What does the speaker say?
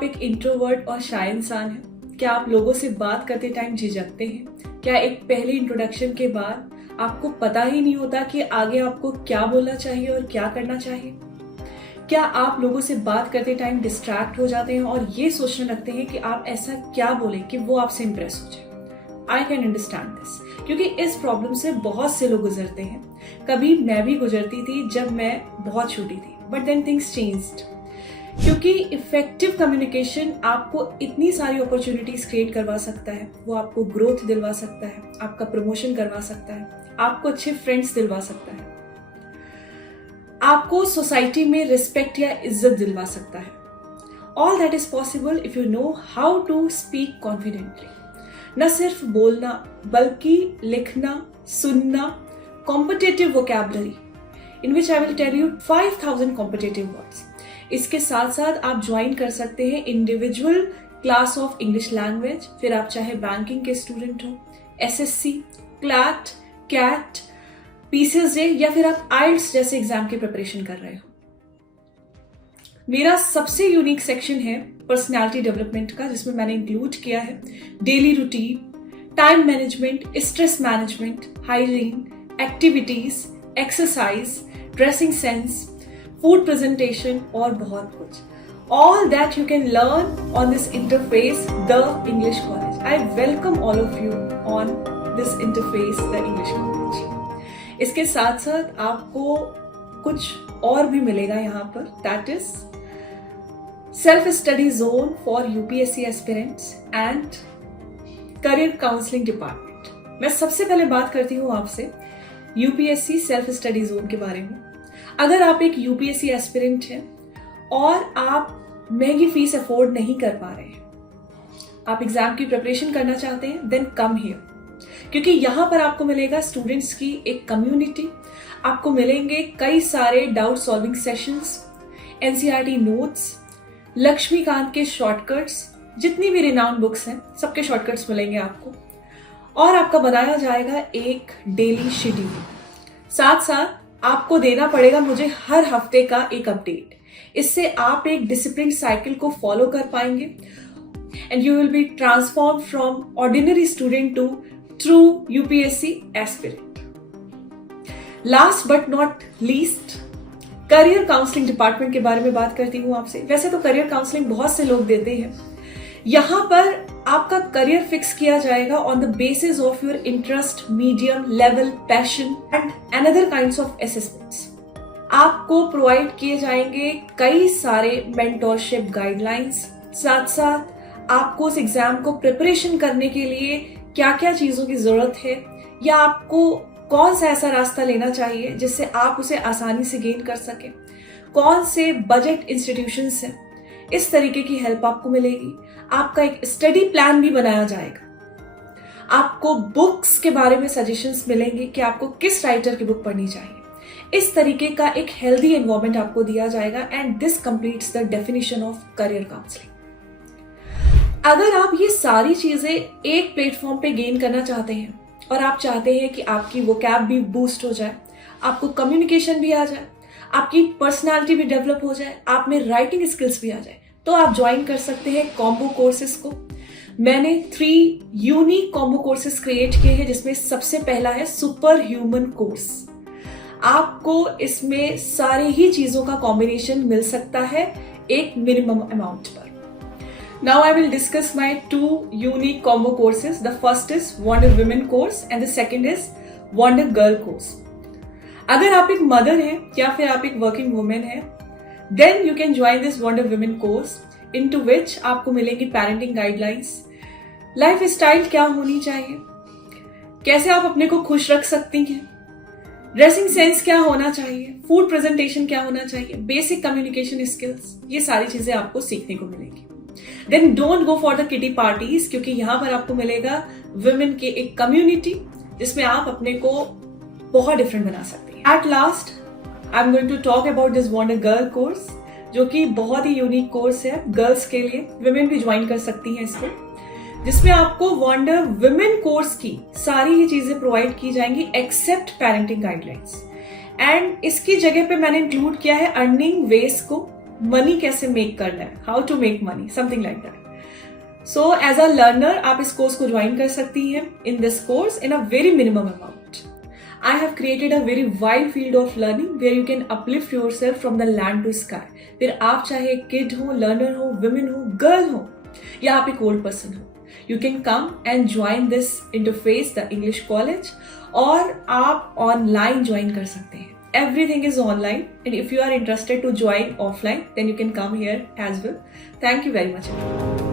आप एक इंट्रोवर्ट और शाय इंसान हैं? क्या आप लोगों से बात करते टाइम झिझकते हैं? क्या एक पहले इंट्रोडक्शन के बाद आपको पता ही नहीं होता कि आगे आपको क्या बोलना चाहिए और क्या करना चाहिए? क्या आप लोगों से बात करते टाइम डिस्ट्रैक्ट हो जाते हैं और ये सोचने लगते हैं कि आप ऐसा क्या बोलें कि वो आपसे इंप्रेस हो जाए? आई कैन अंडरस्टैंड दिस, क्योंकि इस प्रॉब्लम से बहुत से लोग गुजरते हैं। कभी मैं भी गुजरती थी जब मैं बहुत छोटी थी, बट देन थिंग्स चेंज्ड। क्योंकि इफेक्टिव कम्युनिकेशन आपको इतनी सारी अपॉर्चुनिटीज क्रिएट करवा सकता है, वो आपको ग्रोथ दिलवा सकता है, आपका प्रमोशन करवा सकता है, आपको अच्छे फ्रेंड्स दिलवा सकता है, आपको सोसाइटी में रिस्पेक्ट या इज्जत दिलवा सकता है। All that is possible if you know how to speak confidently. न सिर्फ बोलना बल्कि लिखना, सुनना, competitive vocabulary in which I will tell you 5000 competitive words. इसके साथ साथ आप ज्वाइन कर सकते हैं individual class of English language, फिर आप चाहे बैंकिंग के स्टूडेंट हो, एसएससी, क्लैट, कैट, पीसीएसजे या फिर आप आइल्स जैसे एग्जाम की प्रिपरेशन कर रहे हो। मेरा सबसे यूनिक सेक्शन है पर्सनालिटी डेवलपमेंट का, जिसमें मैंने इंक्लूड किया है daily routine, time management, stress management, hygiene, activities, exercise, dressing sense, food presentation और बहुत कुछ। All that you can learn on this interface, the English College. I welcome all of you on this interface, the English College. इसके साथ साथ आपको कुछ और भी मिलेगा यहाँ पर, that is self study zone for UPSC aspirants and career counseling department. मैं सबसे पहले बात करती हूँ आपसे UPSC सेल्फ स्टडी जोन के बारे में। अगर आप एक UPSC एस्पिरेंट हैं और आप महंगी फीस अफोर्ड नहीं कर पा रहे हैं, आप एग्जाम की प्रिपरेशन करना चाहते हैं, देन कम हियर, क्योंकि यहाँ पर आपको मिलेगा स्टूडेंट्स की एक कम्युनिटी, आपको मिलेंगे कई सारे doubt solving sessions, NCERT notes, Laxmikant के शॉर्टकट्स, जितनी भी रिनाउंड बुक्स हैं सबके शॉर्टकट्स मिलेंगे आपको, और आपका बनाया जाएगा एक डेली शेड्यूल। साथ साथ आपको देना पड़ेगा मुझे हर हफ्ते का एक अपडेट। इससे आप एक डिसिप्लिन साइकिल को फॉलो कर पाएंगे and you will be transform from ordinary student to true UPSC aspirant. Last but not least, career counselling department के बारे में बात करती हूँ आपसे। वैसे तो करियर काउंसलिंग बहुत से लोग देते हैं, यहाँ पर आपका करियर फिक्स किया जाएगा on the basis of your interest, medium, level, passion and another kinds of assessments. आपको प्रोवाइड किए जाएंगे कई सारे मेंटोरशिप गाइडलाइंस। साथ साथ आपको उस एग्जाम को प्रिपरेशन करने के लिए क्या क्या चीजों की जरूरत है, या आपको कौन सा ऐसा रास्ता लेना चाहिए जिससे आप उसे आसानी से गेन कर सके, कौन से बजट इंस्टीट्यूशंस हैं, इस तरीके की हेल्प आपको मिलेगी। आपका एक स्टडी प्लान भी बनाया जाएगा। आपको बुक्स के बारे में सजेशंस मिलेंगे कि आपको किस राइटर की बुक पढ़नी चाहिए। इस तरीके का एक हेल्दी एनवायरनमेंट आपको दिया जाएगा and this completes the definition of career counselling. अगर आप ये सारी चीजें एक प्लेटफॉर्म पे गेन करना चाहते हैं और आप चाहते हैं कि आपकी वोकैब भी बूस्ट हो जाए, आपको कम्युनिकेशन भी आ जाए, आपकी पर्सनालिटी भी डेवलप हो जाए, आप में राइटिंग स्किल्स भी आ जाए, तो आप ज्वाइन कर सकते हैं कॉम्बो कोर्सेज को। मैंने 3 यूनिक कॉम्बो कोर्सेज क्रिएट किए हैं, जिसमें सबसे पहला है सुपर ह्यूमन कोर्स। आपको इसमें सारी ही चीजों का कॉम्बिनेशन मिल सकता है एक मिनिमम अमाउंट पर। Now I will discuss my 2 unique combo courses. The first is Wonder Women course and the second is Wonder Girl course. अगर आप एक मदर हैं या फिर आप एक वर्किंग वुमेन हैं, then you can join this Wonder Women course into which आपको मिलेंगी पेरेंटिंग गाइडलाइंस, लाइफ स्टाइल क्या होनी चाहिए, कैसे आप अपने को खुश रख सकती हैं, ड्रेसिंग सेंस क्या होना चाहिए, फूड प्रेजेंटेशन क्या होना चाहिए, बेसिक कम्युनिकेशन स्किल्स, ये सारी चीजें आपको सीखने को मिलेंगी। Then don't go for the kitty parties, क्योंकि यहाँ पर आपको मिलेगा वुमेन की एक कम्युनिटी जिसमें आप अपने को बहुत डिफरेंट बना सकते हैं। At last I am going to talk about this wonder girl course, जो कि बहुत ही यूनिक कोर्स है गर्ल्स के लिए। वुमेन भी ज्वाइन कर सकती हैं इसको, जिसमें आपको वंडर वुमेन कोर्स की सारी ही चीजें प्रोवाइड की जाएंगी एक्सेप्ट पेरेंटिंग गाइडलाइंस। एंड इसकी जगह पे मैंने इंक्लूड किया है अर्निंग वेज को, मनी कैसे मेक करना है, how to make money, something like that. So as a learner आप इस कोर्स को ज्वाइन कर सकती हैं in this course in a very minimum amount. I have created a very wide field of learning where you can uplift yourself from the land to sky. फिर आप चाहे kid हो, लर्नर हो, women हो, girl हो या आप एक ओल्ड पर्सन हो, you can come and join this interface, the English college, और आप ऑनलाइन ज्वाइन कर सकते हैं। Everything is online, and if you are interested to join offline, then you can come here as well. Thank you very much.